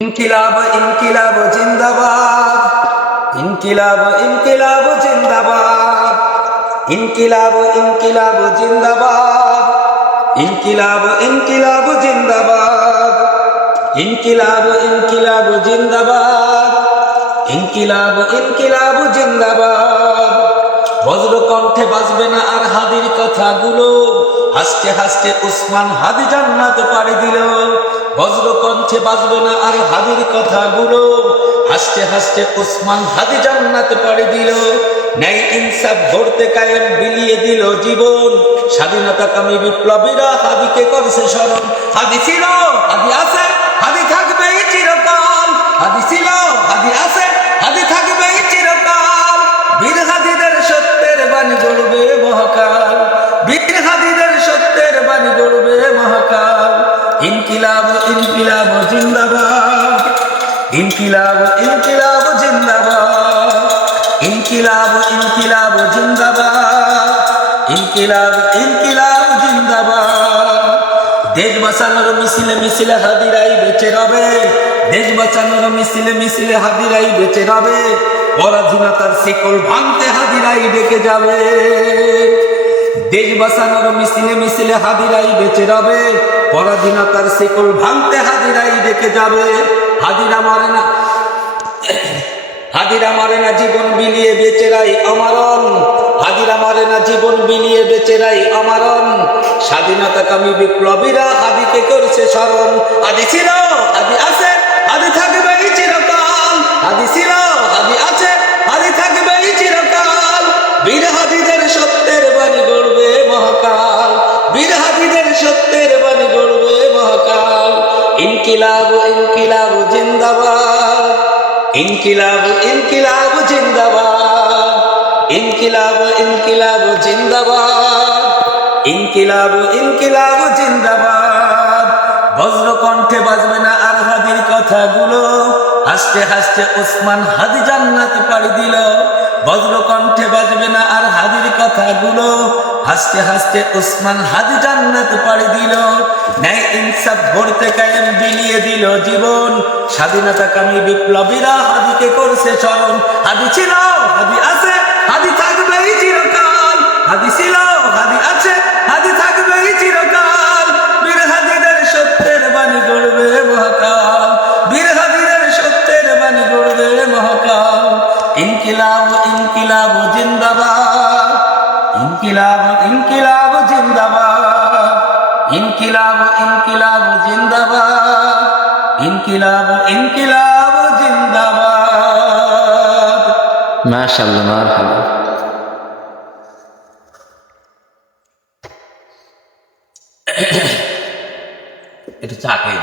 ইনকিলাব ইনকিলাব জিন্দাবাদ, ইনকিলাব ইনকিলাব জিন্দাবাদ, ইনকিলাব ইনকিলাব জিন্দাবাদ, ইনকিলাব ইনকিলাব জিন্দাবাদ, ইনকিলাব ইনকিলাব জিন্দাবাদ, ইনকিলাব ইনকিলাব জিন্দাবাদ। বজ্র কণ্ঠে বাজবে না আর হাদির কথাগুলো, হাসতে হাসতে উসমান হাদি জান্নাতে পাড়ি দিল। বজ্র কণ্ঠে বাজবে না আর হাদির কথাগুলো, হাসতে হাসতে উসমান হাদি জান্নাতে পাড়ি দিল। ন্যায় ইনসাফ গড়তে কায়েম বিলিয়ে দিল জীবন, স্বাধীনতাকামী বিপ্লবীরা হাদিকে করছে স্মরণ। হাদি ছিল, হাদি আছে, হাদি থাকবে চিরকাল। হাদি ছিল, হাদি আছে, হাদি থাকবে চিরকাল। বীর হাদিদের সত্যের বাণী গড়বে মহাকাল, বীর হাদিদের সত্যের বাণী গড়বে মহাকাল। ইনকিলাব ইনকিলাব জিন্দাবাদ, ইনকিলাব ইনকিলাব জিন্দাবাদ, ইনকিলাব ইনকিলাব জিন্দাবাদ, ইনকিলাব ইনকিলাব জিন্দাবাদ। দেশ বাঁচানোর মিছিলে মিছিলে হাদিরাই বেঁচে রবে, দেশ বাঁচানোর মিছিলে মিছিলে হাদিরাই বেঁচে রবে। পরাধীনতার শিকল ভাঙতে হাদিরাই ডেকে যাবে। দেশ বাঁচানোর মিছিলে মিছিলে হাদিরাই বেঁচে রবে, পরাধীনতার শিকল ভাঙতে হাদিরাই ডেকে যাবে। হাদিরা মারে না, হাদিরা মারে না জীবন বিলিয়ে বেচেরাই অমরণ, হাদিরা মারে না জীবন বিলিয়ে বেচেরাই অমরণ। স্বাধীনতাকামী বিপ্লবীরা হাদিকে করছে স্মরণ। হাদি ছিল, হাদি আছে, হাদি থাকবে চিরকাল। হাদি ছিল, হাদি আছে, হাদি থাকবে চিরকাল। বীর হাদিদের সত্যের বাণী গড়বে মহাকাল, বীর হাদিদের সত্যের বাণী গড়বে মহাকাল। ইনকিলাব ইনকিলাব জিন্দাবাদ, ইনকিলাব ইনকিলাব জিন্দাবাদ, ইনকিলাব ইনকিলাব জিন্দাবাদ, ইনকিলাব ইনকিলাব জিন্দাবাদ। বজ্র কণ্ঠে বাজবে না আর হাদির কথাগুলো, হাসতে হাসতে উসমান হাদি জান্নাতে পাড়ি দিল। বজ্র কণ্ঠে বাজবে না আর হাদির কথাগুলো, হাসতে হাসতে উসমান হাদি জান্নাতে পাড়ি দিল। ন্যায় ইনসাফ গড়তে কায়েম বিলিয়ে দিল জীবন, স্বাধীনতাকামী বিপ্লবীরা হাদিকে করছে স্মরণ। হাদি ছিল, হাদি আছে, হাদি থাকবে চিরকাল। হাদি ছিল, হাদি আছে, হাদি থাকবে চিরকাল। বীর হাদিদের সত্যের বাণী গড়বে মহাকাল, বীর হাদিদের সত্যের বাণী গড়বে মহাকাল। ইনকিলাব ইনকিলাব জিন্দাবাদ, ইনকিলাব ইনকিলাব জিন্দাবাদ, ইনকিলাব ইনকিলাব জিন্দাবাদ, ইনকিলাব ইনকিলাব জিন্দাবাদ। মাশাআল্লাহ, মারহাবা। একটু চা খেয়ে